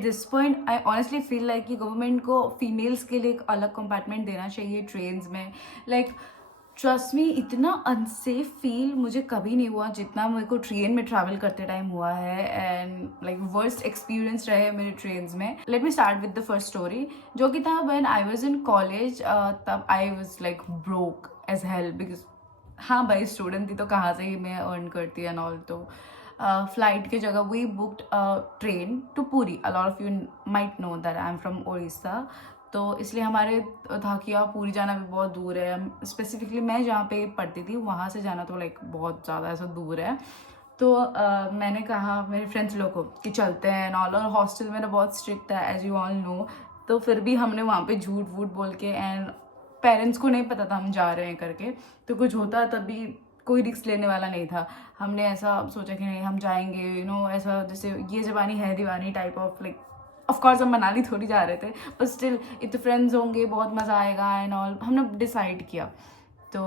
This point I honestly feel like कि government को females के लिए एक अलग कंपार्टमेंट देना चाहिए ट्रेन्स में. लाइक ट्रस्ट मी, इतना अनसेफ फील मुझे कभी नहीं हुआ जितना मेरे को ट्रेन में ट्रैवल करते टाइम हुआ है. एंड लाइक वर्स्ट एक्सपीरियंस रहे हैं मेरे ट्रेन्स में. Let me start with the first story, जो कि था when I was in college. तब I was like broke as hell because हाँ भाई, स्टूडेंट थी तो कहाँ से ही मैं अर्न करती एंड ऑल. तो फ्लाइट की जगह we booked train to Puri. A lot of you might know that I am from Orissa, तो इसलिए हमारे था कि यार पूरी जाना भी बहुत दूर है. स्पेसिफिकली मैं जहाँ पे पढ़ती थी वहाँ से जाना तो लाइक बहुत ज़्यादा ऐसा दूर है. तो मैंने कहा मेरे फ्रेंड्स लोग को कि चलते हैं नॉल. और हॉस्टल मेरा बहुत स्ट्रिक्ट है एज यू ऑल नो. तो फिर भी हमने वहाँ पे झूठ वूठ बोल के, एंड पेरेंट्स को नहीं पता था हम जा रहे हैं करके, तो कुछ होता तभी कोई रिस्क लेने वाला नहीं था. हमने ऐसा सोचा कि नहीं हम जाएंगे, यू नो, ऐसा जैसे ये जवानी है दीवानी टाइप ऑफ. लाइक ऑफकोर्स हम मनाली थोड़ी जा रहे थे, बट स्टिल इतने फ्रेंड्स होंगे, बहुत मज़ा आएगा एंड ऑल. हमने डिसाइड किया. तो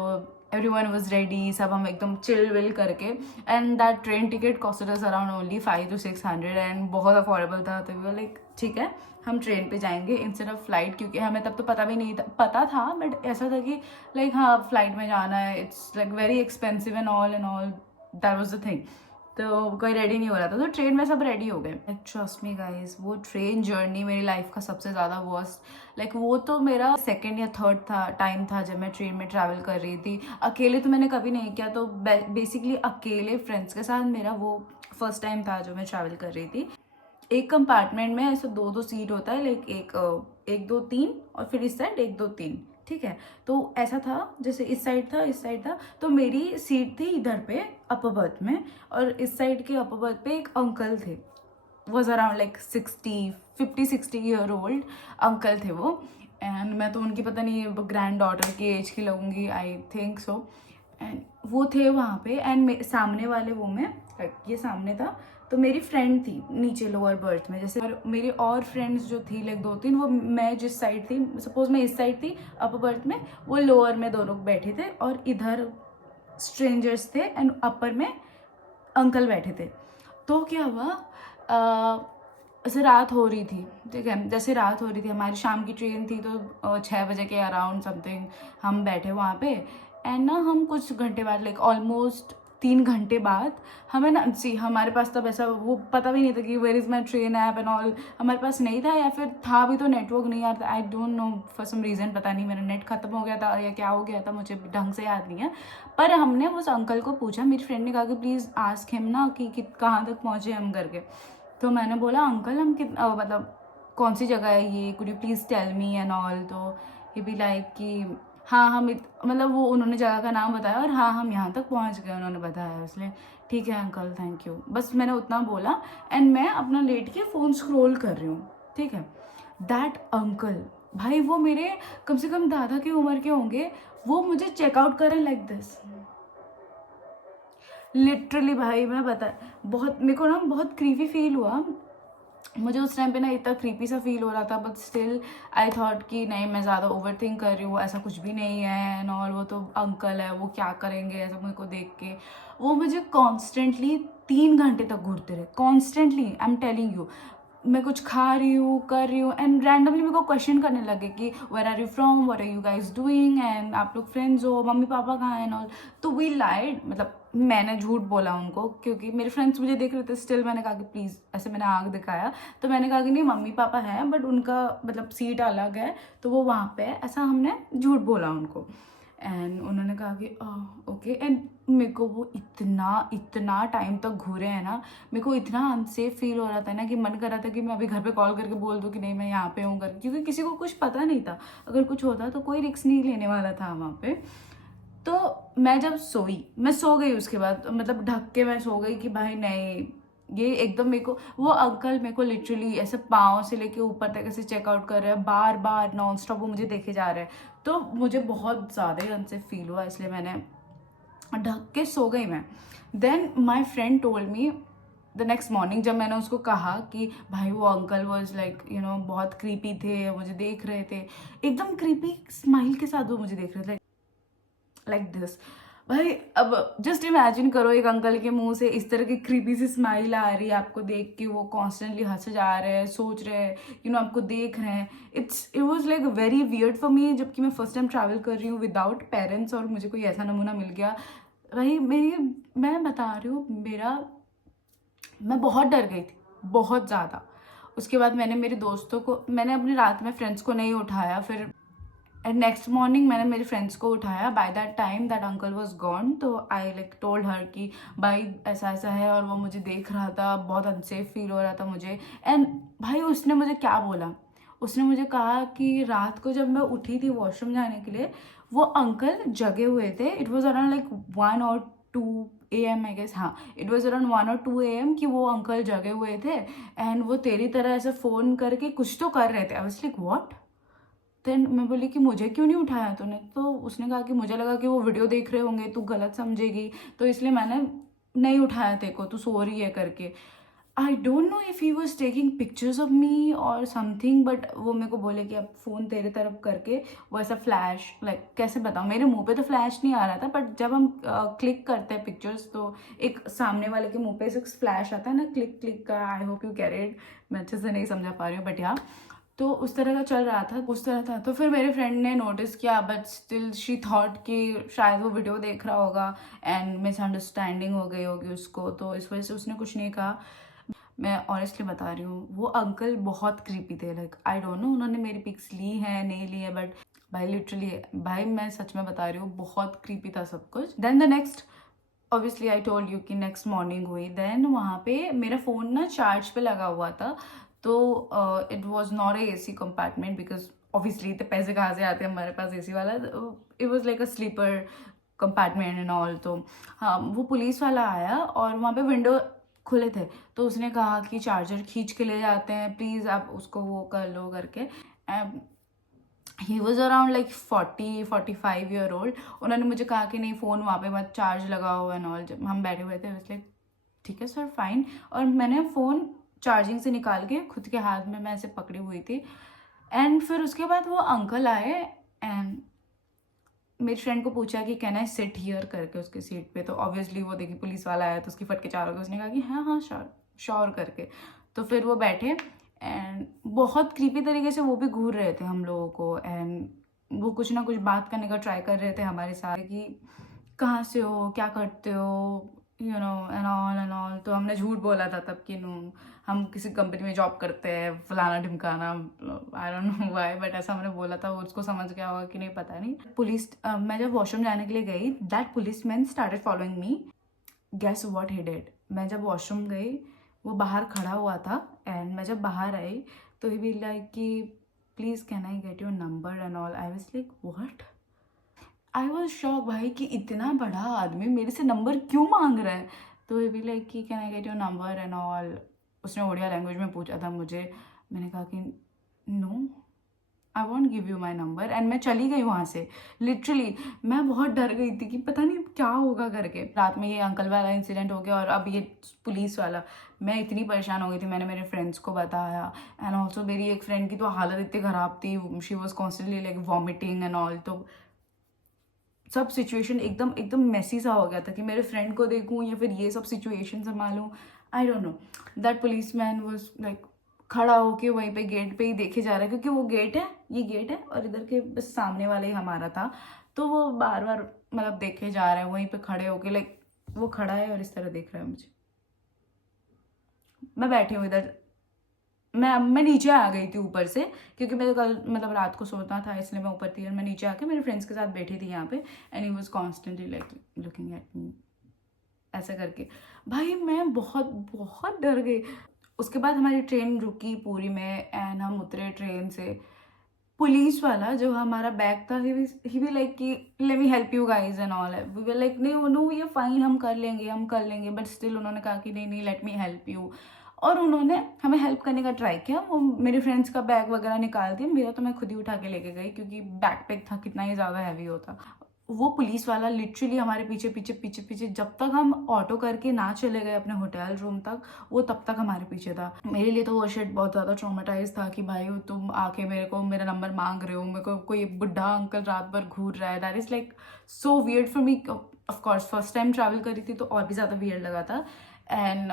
एवरीवन वाज रेडी, सब हम एकदम चिल विल करके. And that train ticket costed us around only 500 to 600 and बहुत अफोर्डेबल था. तो वी लाइक ठीक है हम ट्रेन पे जाएंगे इंस्टेड ऑफ फ्लाइट, क्योंकि हमें तब तो पता भी नहीं था, पता था बट ऐसा था कि लाइक हाँ फ्लाइट में जाना है, it's like very expensive and all. That was the thing. तो कोई रेडी नहीं हो रहा था, तो ट्रेन में सब रेडी हो गए. ट्रस्ट मी गाइस, वो ट्रेन जर्नी मेरी लाइफ का सबसे ज़्यादा वर्स्ट. लाइक वो तो मेरा सेकंड या थर्ड टाइम था जब मैं ट्रेन में ट्रैवल कर रही थी. अकेले तो मैंने कभी नहीं किया, तो बेसिकली अकेले फ्रेंड्स के साथ मेरा वो फर्स्ट टाइम था जो मैं ट्रैवल कर रही थी. एक कंपार्टमेंट में ऐसे दो दो सीट होता है, लाइक एक दो तीन, और फिर इस साइड एक दो तीन, ठीक है. तो ऐसा था जैसे इस साइड था इस साइड था. तो मेरी सीट थी इधर पे अपर बर्थ में, और इस साइड के अपर बर्थ पे एक अंकल थे. Was around like 50-60 year old uncle थे वो. एंड मैं तो उनकी पता नहीं ग्रैंड डॉटर की एज की लगूंगी, आई थिंक सो. एंड वो थे वहाँ पे. एंड सामने वाले वो में लाइक ये सामने था, तो मेरी फ्रेंड थी नीचे लोअर बर्थ में जैसे. और मेरी और फ्रेंड्स जो थी लाइक दो तीन, वो मैं जिस साइड थी, सपोज मैं इस साइड थी अपर बर्थ में, वो लोअर में दो लोग बैठे थे, और इधर स्ट्रेंजर्स थे, एंड अपर में अंकल बैठे थे. तो क्या हुआ, ऐसे रात हो रही थी, ठीक है, जैसे रात हो रही थी, हमारी शाम की ट्रेन थी, तो 6 बजे के अराउंड समथिंग हम बैठे वहाँ पे. एंड ना हम कुछ घंटे बाद लाइक ऑलमोस्ट 3 घंटे बाद हमें ना हमारे पास तब ऐसा वो पता भी नहीं था कि where is my train app and all. हमारे पास नहीं था, या फिर था भी तो नेटवर्क नहीं आता. I don't know for some reason, पता नहीं मेरा नेट खत्म हो गया था या क्या हो गया था, मुझे ढंग से याद नहीं है. पर हमने उस अंकल को पूछा, मेरी फ्रेंड ने कहा कि प्लीज़ आस्क हिम ना कि कहाँ तक पहुँचे हम करके. तो मैंने बोला अंकल हम मतलब कौन सी जगह है ये, could you please tell me and all. तो ही बी लाइक कि हाँ हम मतलब वो उन्होंने जगह का नाम बताया, और हाँ हम यहाँ तक पहुँच गए उन्होंने बताया. इसलिए ठीक है अंकल थैंक यू, बस मैंने उतना बोला. एंड मैं अपना लेट के फ़ोन स्क्रॉल कर रही हूँ, ठीक है. दैट अंकल भाई, वो मेरे कम से कम दादा की उम्र के होंगे, वो मुझे चेकआउट करें लाइक दिस. लिटरली भाई मैं बता, बहुत मेरे को ना बहुत क्रीपी फील हुआ. मुझे उस टाइम पे ना इतना क्रीपी सा फील हो रहा था, बट स्टिल आई थॉट कि नहीं मैं ज़्यादा ओवर थिंक कर रही हूँ, ऐसा कुछ भी नहीं है एंड ऑल. वो तो अंकल है, वो क्या करेंगे ऐसा मेरे को देख के. वो मुझे कॉन्स्टेंटली 3 घंटे तक घूरते रहे, constantly I am telling you. मैं कुछ खा रही हूँ कर रही हूँ, एंड रैंडमली मेरे को क्वेश्चन करने लगे कि where are you from, what are you guys doing, and आप लोग फ्रेंड्स हो, मम्मी पापा कहाँ हैं एंड ऑल. तो वी लाइड, मतलब मैंने झूठ बोला उनको, क्योंकि मेरे फ्रेंड्स मुझे देख रहे थे. स्टिल मैंने कहा कि प्लीज़, ऐसे मैंने आग दिखाया. तो मैंने कहा कि नहीं मम्मी पापा हैं, बट उनका मतलब सीट अलग है, तो वो वहाँ पे है, ऐसा हमने झूठ बोला उनको. एंड उन्होंने कहा कि ओके. एंड मेरे को वो इतना टाइम तक घूरे हैं ना, मेरे को इतना अनसेफ फील हो रहा था ना कि मन कर रहा था कि मैं अभी घर पे कॉल करके बोल दूँ कि नहीं मैं यहाँ पे हूँ करके, क्योंकि किसी को कुछ पता नहीं था. अगर कुछ होता तो कोई रिस्क नहीं लेने वाला था वहाँ पे. तो मैं जब सोई, मैं सो गई उसके बाद, मतलब ढक के मैं सो गई कि भाई नहीं, ये एकदम मेरे को वो अंकल मेरे को लिटरली ऐसे पाँव से लेके ऊपर तक ऐसे चेकआउट कर रहे हैं, बार बार नॉन स्टॉप वो मुझे देखे जा रहे हैं. तो मुझे बहुत ज़्यादा ही अनसेफ फील हुआ, इसलिए मैंने ढक के सो गई मैं. Then my friend told me the next morning, जब मैंने उसको कहा कि भाई वो uncle was like you know बहुत क्रीपी थे, मुझे देख रहे थे एकदम क्रीपी स्माइल के साथ, वो मुझे देख रहे थे लाइक दिस. भाई अब जस्ट इमेजिन करो एक अंकल के मुंह से इस तरह की क्रीपी सी स्माइल आ रही है आपको देख के, वो कॉन्स्टेंटली हंसे जा रहे हैं, सोच रहे हैं, आपको देख रहे हैं। It was like very weird for मी, जबकि मैं फर्स्ट टाइम ट्रैवल कर रही हूँ विदाउट पेरेंट्स और मुझे कोई ऐसा नमूना मिल गया। भाई मैं बता रही हूँ, मैं बहुत डर गई थी, बहुत ज़्यादा। उसके बाद मैंने मेरे दोस्तों को, मैंने अपनी रात में फ्रेंड्स को नहीं उठाया, फिर एंड नेक्स्ट मॉर्निंग मैंने मेरे फ्रेंड्स को उठाया। By that time that uncle was gone, तो आई लाइक टोल्ड हर कि भाई ऐसा ऐसा है, और वो मुझे देख रहा था, बहुत अनसेफ फील हो रहा था मुझे। एंड भाई उसने मुझे क्या बोला, उसने मुझे कहा कि रात को जब मैं उठी थी वॉशरूम जाने के लिए, वो अंकल जगे हुए थे। It was around like 1 or 2 AM I guess, हाँ it was around 1 or 2 AM कि वो अंकल जगे हुए थे एंड वो तेरी तरह ऐसे फ़ोन करके कुछ तो कर रहे थे। I was like what. Then मैं बोली कि मुझे क्यों नहीं उठाया तूने, तो उसने कहा कि मुझे लगा कि वो वीडियो देख रहे होंगे, तू गलत समझेगी, तो इसलिए मैंने नहीं उठाया तेरे को, तू सो रही है करके। आई don't know if he was taking pictures of मी और समथिंग, बट वो मेरे को बोले कि अब फ़ोन तेरे तरफ करके वो ऐसा फ्लैश, लाइक कैसे बताऊँ, मेरे मुंह पे तो फ्लैश नहीं आ रहा था, बट जब हम क्लिक करते हैं पिक्चर्स तो एक सामने वाले के मुंह पे से फ्लैश आता है ना, क्लिक क्लिक का। I hope you care it, मैं अच्छे से नहीं समझा पा रही हूँ, बट या तो उस तरह का चल रहा था, उस तरह था। तो फिर मेरे फ्रेंड ने नोटिस किया, बट स्टिल शी थॉट कि शायद वो वीडियो देख रहा होगा एंड मिसअंडरस्टैंडिंग हो गई होगी उसको, तो इस वजह से उसने कुछ नहीं कहा। मैं ऑनेस्टली बता रही हूँ, वो अंकल बहुत क्रीपी थे। लाइक आई डोंट नो उन्होंने मेरी पिक्स ली है नहीं ली है, बट भाई लिटरली, भाई मैं सच में बता रही हूँ, बहुत क्रीपी था सब कुछ। Then the next, obviously I told you कि नेक्स्ट मॉर्निंग हुई। देन वहाँ पे मेरा फ़ोन ना चार्ज पे लगा हुआ था, तो it was not a AC compartment, because obviously इतने पैसे कहाँ से आते हैं हमारे पास AC वाला। It was like a sleeper compartment and all. तो हाँ, वो पुलिस वाला आया और वहाँ पे विंडो खुले थे, तो उसने कहा कि चार्जर खींच के ले जाते हैं, प्लीज़ आप उसको वो कर लो करके। He was around like 40-45 year old. उन्होंने मुझे कहा कि नहीं, फ़ोन वहाँ पे मत चार्ज लगाओ एंड ऑल। जब हम बैठे हुए थे इसलिए ठीक है सर फाइन, और मैंने फ़ोन चार्जिंग से निकाल के खुद के हाथ में मैं ऐसे पकड़ी हुई थी। एंड फिर उसके बाद वो अंकल आए एंड मेरी फ्रेंड को पूछा कि कैन आई सिट हियर करके उसके सीट पे, तो ऑब्वियसली वो देखी पुलिस वाला आया तो उसकी फटके चार हो गए। उसने कहा कि हाँ हाँ श्योर श्योर करके, तो फिर वो बैठे एंड बहुत क्रीपी तरीके से वो भी घूर रहे थे हम लोगों को, एंड वो कुछ ना कुछ बात करने का ट्राई कर रहे थे हमारे साथ कि कहाँ से हो, क्या करते हो, एंड ऑल। तो हमने झूठ बोला था तब कि नो, हम किसी कंपनी में जॉब करते हैं, फलाना ढिमकाना, I don't know why, but ऐसा हमने बोला था। वो उसको समझ गया होगा कि नहीं पता नहीं। मैं जब वॉशरूम जाने के लिए गई, that police man started following me. Guess what he did, मैं जब वॉशरूम गई वो बाहर खड़ा हुआ था, एंड मैं जब बाहर आई तो ही बी लाइक कि please can I get your number and all. I was like what. I was shock भाई कि इतना बड़ा आदमी मेरे से नंबर क्यों मांग रहा है। तो ये भी लाइक कि can I get your number and all. उसने उड़िया लैंग्वेज में पूछा था मुझे। मैंने कहा कि no, I won't give you my number, and मैं चली गई वहाँ से। लिटरली मैं बहुत डर गई थी कि पता नहीं क्या होगा करके। रात में ये अंकल वाला इंसिडेंट हो गया और अब ये पुलिस वाला। मैं इतनी परेशान हो गई थी, मैंने मेरे फ्रेंड्स को बताया, एंड ऑल्सो मेरी एक फ्रेंड की तो हालत इतनी ख़राब थी, she was constantly like vomiting and all. तो सब सिचुएशन एकदम एकदम मेसी सा हो गया था कि मेरे फ्रेंड को देखूं या फिर ये सब सिचुएशन संभालूं। I don't know. That police man was like खड़ा होके वहीं पे गेट पे ही देखे जा रहा है, क्योंकि वो गेट है, ये गेट है और इधर के बस सामने वाले ही हमारा था। तो वो बार बार मतलब देखे जा रहा है वहीं पे खड़े होके, लाइक वो खड़ा है और इस तरह देख रहा है मुझे। मैं बैठी हूँ इधर, मैं नीचे आ गई थी ऊपर से, क्योंकि मेरे कल मतलब रात को सोना था इसलिए मैं ऊपर थी, और मैं नीचे आके मेरे फ्रेंड्स के साथ बैठी थी यहाँ पे, and he was constantly like looking at मी ऐसा करके। भाई मैं बहुत बहुत डर गई। उसके बाद हमारी ट्रेन रुकी पूरी में एंड हम उतरे ट्रेन से। पुलिस वाला जो हमारा बैग था, ही भी लाइक कि let me help you guys and all. We were like नहीं नो ये फाइन, हम कर लेंगे हम कर लेंगे, बट स्टिल उन्होंने कहा कि नहीं नहीं लेट मी हेल्प यू। और उन्होंने हमें हेल्प करने का ट्राई किया। वो मेरे फ्रेंड्स का बैग वगैरह निकाल दिया, मेरा तो मैं खुद ही उठा के लेके गई, क्योंकि बैकपैक था, कितना ही ज़्यादा हैवी होता। वो पुलिस वाला लिटरली हमारे पीछे पीछे पीछे पीछे, जब तक हम ऑटो करके ना चले गए अपने होटल रूम तक, वो तब तक हमारे पीछे था। मेरे लिए तो वो शिट बहुत ज़्यादा ट्रॉमेटाइज था कि भाई तुम आके मेरे को मेरा नंबर मांग रहे हो, मेरे को कोई बुढ़ा अंकल रात भर घूर रहा है। That is like so weird for me. Of course first time travel करी थी तो और भी ज़्यादा वियर्ड लगा था। And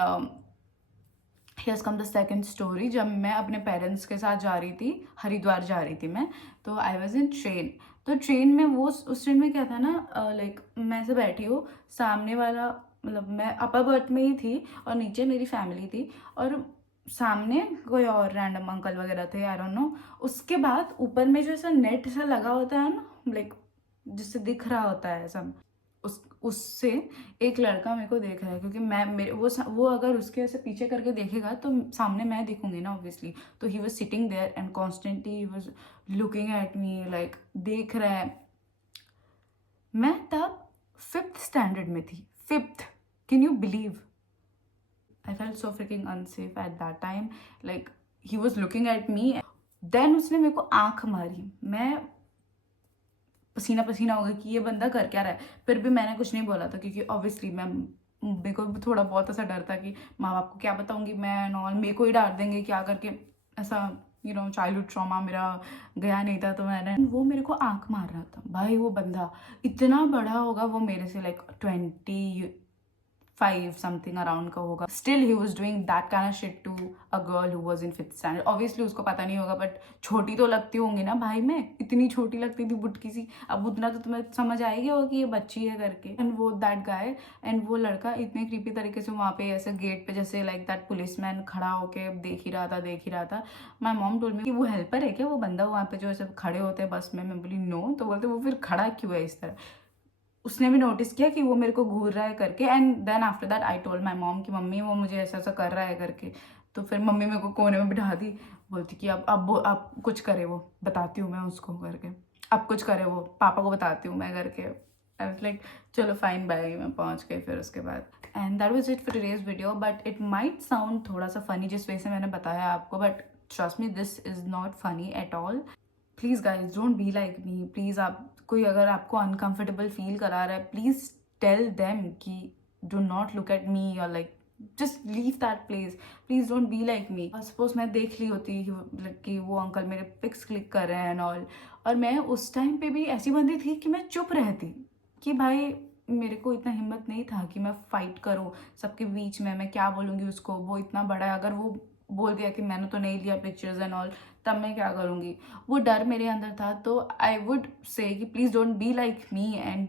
here's come the second story. जब मैं अपने पेरेंट्स के साथ जा रही थी, हरिद्वार जा रही थी मैं, तो आई वॉज इन ट्रेन। तो ट्रेन में वो उस ट्रेन में क्या था ना, लाइक मैं से बैठी हूँ, सामने वाला मतलब मैं अपर बर्थ में ही थी और नीचे मेरी फैमिली थी, और सामने कोई और रैंडम अंकल वगैरह थे, आई डोंट नो। उसके बाद ऊपर में जो ऐसा नेट सा लगा होता है ना, लाइक जिससे दिख रहा होता है सब, उससे एक लड़का मेरे को देख रहा है, क्योंकि मैं मेरे वो अगर उसके ऐसे पीछे करके देखेगा तो सामने मैं दिखूंगी ना ऑब्वियसली। तो he was sitting there and constantly he was looking at me, like देख रहा है। मैं तब 5th स्टैंडर्ड में थी, 5th, can you believe? I felt so freaking unsafe at that time. Like he was looking at me. Then उसने मेरे को आंख मारी, मैं पसीना पसीना हो गया कि ये बंदा कर क्या रहा है। फिर भी मैंने कुछ नहीं बोला था, क्योंकि ऑब्वियसली मैं, मेरे को थोड़ा बहुत ऐसा डर था कि माँ बाप को क्या बताऊंगी मैं, नॉल मेरे को ही डांट देंगे क्या करके, ऐसा चाइल्डहुड ट्रॉमा मेरा गया नहीं था। तो मैंने, वो मेरे को आंख मार रहा था भाई, वो बंदा इतना बड़ा होगा, वो मेरे से लाइक 25 समथिंग अराउंड का होगा। Still he was doing that kind of shit to a girl who was in 5th standard. Obviously उसको पता नहीं होगा, बट छोटी तो लगती होंगी ना भाई, मैं इतनी छोटी लगती थी, बुटकी सी। अब उतना तो तुम्हें समझ आएगी होगा कि ये बच्ची है करके। एंड वो दैट गाय एंड वो लड़का इतने क्रीपी तरीके से वहाँ पे ऐसे गेट पे जैसे लाइक दैट पुलिसमैन खड़ा होके देख ही रहा था। माई मॉम टोल्ड मी कि वो हेल्पर है क्या वो बंदा वहाँ पे जो ऐसे खड़े होते हैं बस में? मैं बोली नो। तो बोलते वो फिर खड़ा क्यों है इस तरह? उसने भी नोटिस किया कि वो मेरे को घूर रहा है करके। And then after that I told my mom कि मम्मी वो मुझे ऐसा ऐसा कर रहा है करके। तो फिर मम्मी मेरे को कोने में बिठा दी, बोलती कि अब कुछ करे वो, बताती हूँ मैं उसको करके, अब कुछ करे वो, पापा को बताती हूँ मैं करके। आई वाज लाइक चलो फाइन बाय, मैं पहुँच गई फिर उसके बाद। And that was it for today's video. But it might sound थोड़ा सा फनी जिस वजह से मैंने बताया आपको, but trust me this is not funny at all. Please guys don't be like me. Please आप कोई अगर आपको अनकंफर्टेबल फील करा रहा है, प्लीज़ टेल देम कि do not look at me, और like just leave that place. Please don't be like me. Suppose मैं देख ली होती कि वो अंकल मेरे पिक्स क्लिक कर रहे हैं एंड ऑल, और मैं उस टाइम पे भी ऐसी बंदी थी कि मैं चुप रहती कि भाई मेरे को इतना हिम्मत नहीं था कि मैं फाइट करूँ सबके बीच में। मैं क्या बोलूँगी उसको, वो इतना बड़ा है, अगर वो बोल दिया कि मैंने तो नहीं लिया पिक्चर्स एंड ऑल, तब मैं क्या करूँगी? वो डर मेरे अंदर था। तो आई वुड से कि please don't be like me. And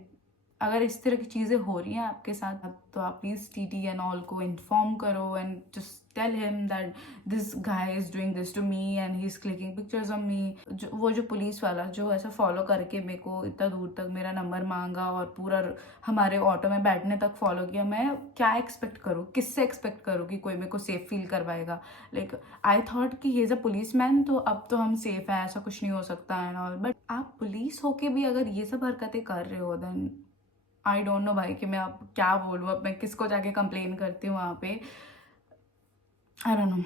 अगर इस तरह की चीज़ें हो रही हैं आपके साथ तो आप प्लीज़ टीटी एंड ऑल को इन्फॉर्म करो and just tell him that this guy is doing this to me and he is clicking pictures of me. वो जो पुलिस वाला जो ऐसा फॉलो करके मेरे को इतना दूर तक मेरा नंबर मांगा और पूरा हमारे ऑटो में बैठने तक फॉलो किया, मैं क्या एक्सपेक्ट करूँ? किससे एक्सपेक्ट करूँ कि कोई मेरे को सेफ फील करवाएगा? लाइक आई थॉट कि he is a police man, तो अब तो हम सेफ हैं, ऐसा कुछ नहीं हो सकता एंड ऑल। बट आप पुलिस होके भी अगर ये सब हरकतें कर रहे हो, देन आई डोंट नो भाई कि मैं अब क्या बोलूँ। अब मैं किसको जाके कंप्लेन करती हूँ वहाँ पे, आई डोंट नो।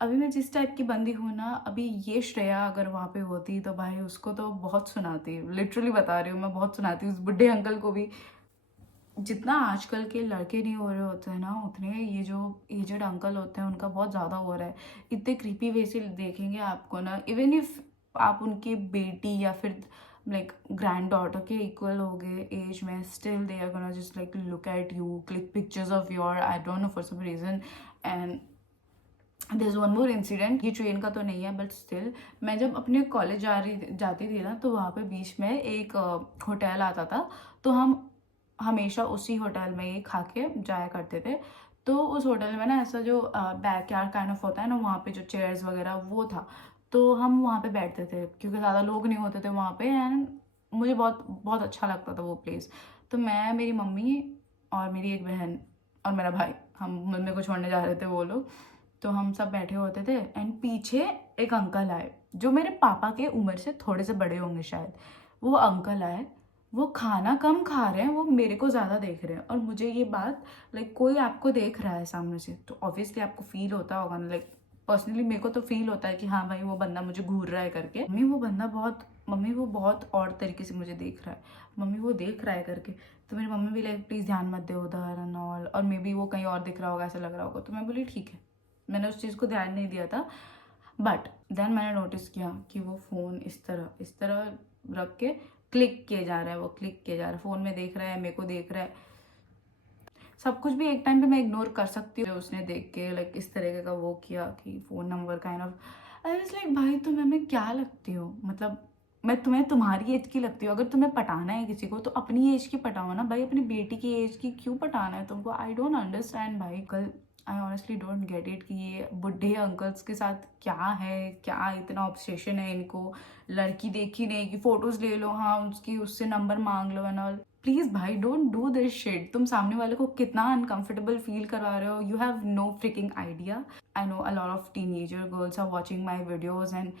अभी मैं जिस टाइप की बंदी हूँ ना, अभी ये श्रेया अगर वहाँ पे होती तो भाई उसको तो बहुत सुनाती, लिटरली बता रही हूँ मैं, बहुत सुनाती उस बुढ़े अंकल को भी। जितना आजकल के लड़के नहीं हो रहे होते हैं ना, उतने ये जो एजेड अंकल होते हैं उनका बहुत ज़्यादा हो रहा है। इतने क्रीपी वे से देखेंगे आपको ना, इवन इफ आप उनकी बेटी या फिर लाइक ग्रैंड डॉटर के इक्वल हो गए एज में, still they are gonna just like look at you, click pictures of your, I don't know for some reason. And there is one more incident, ये ट्रेन का तो नहीं है but still, मैं जब अपने कॉलेज जाती थी ना, तो वहाँ पे बीच में एक होटल आता था, तो हम हमेशा उसी होटल में ही खा के जाया करते थे। तो उस होटल में ना ऐसा जो बैकयार्ड काइंड ऑफ होता है ना, वहाँ पे जो चेयर्स वगैरह वो था, तो हम वहाँ पे बैठते थे क्योंकि ज़्यादा लोग नहीं होते थे वहाँ पे। एंड मुझे बहुत बहुत अच्छा लगता था वो प्लेस। तो मैं, मेरी मम्मी और मेरी एक बहन और मेरा भाई, हम मम्मी को छोड़ने जा रहे थे वो लोग, तो हम सब बैठे होते थे। एंड पीछे एक अंकल आए जो मेरे पापा के उम्र से थोड़े से बड़े होंगे शायद। वो अंकल आए, वो खाना कम खा रहे हैं, वो मेरे को ज़्यादा देख रहे हैं। और मुझे ये बात, लाइक कोई आपको देख रहा है सामने से तो ऑब्वियसली आपको फील होता होगा ना, लाइक पर्सनली मेरे को तो फील होता है कि हाँ भाई वो बंदा मुझे घूर रहा है करके। मम्मी वो बहुत और तरीके से मुझे देख रहा है, मम्मी वो देख रहा है करके। तो मेरी मम्मी भी लाइक प्लीज़ ध्यान मत दे उधर एंड ऑल, और मे बी वो कहीं और दिख रहा होगा, ऐसा लग रहा होगा। तो मैं बोली ठीक है, मैंने उस चीज़ को ध्यान नहीं दिया था। बट देन मैंने नोटिस किया कि वो फ़ोन इस तरह रख के क्लिक किए जा रहा है, वो क्लिक किए जा रहा है, फ़ोन में देख रहा है, मेरे को देख रहा है, सब कुछ भी एक टाइम पे मैं इग्नोर कर सकती हूँ। उसने देख के लाइक इस तरीके का वो किया कि phone number kind of, I was like भाई तुम हमें क्या लगती हो, मतलब मैं तुम्हें तुम्हारी एज की लगती हूँ, अगर तुम्हें पटाना है किसी को तो अपनी एज की पटाओ ना भाई, अपनी बेटी की एज की क्यों पटाना है तुमको। आई डोंट अंडरस्टैंड भाई, कल I honestly don't get it कि ये बुढ़े अंकल्स के साथ क्या है, क्या इतना ऑब्सेशन है इनको, लड़की देखी नहीं कि फ़ोटोज़ ले लो, हाँ उसकी उससे नंबर मांग लो एंड ऑल। प्लीज़ भाई डोंट डू दिस शिट। तुम सामने वाले को कितना अनकंफर्टेबल फील करवा रहे हो, you have no freaking idea. I know a lot of teenager girls are watching my videos and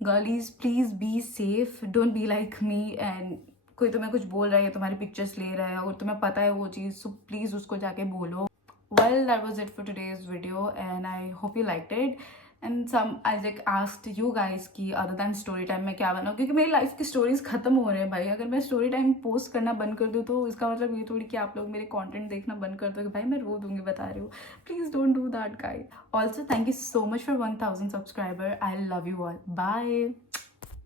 girlies please be safe, don't be like me and कोई तुम्हें कुछ बोल रहा है या तुम्हारी पिक्चर्स ले रहा है और तुम्हें पता है वो चीज़, सो प्लीज़ उसको जाके बोलो। Well, that was it for today's video and I hope you liked it. And some I like asked you guys कि other than story time मैं क्या बनाऊँ, क्योंकि मेरी लाइफ की स्टोरीज खत्म हो रहे हैं भाई। अगर मैं स्टोरी टाइम पोस्ट करना बंद कर दूँ तो इसका मतलब ये थोड़ी कि आप लोग मेरे कंटेंट देखना बंद कर दोगे। भाई मैं रो दूंगी, बता रही हूँ। Please don't do that guys. Also thank you so much for 1000 subscriber. I love you all. Bye.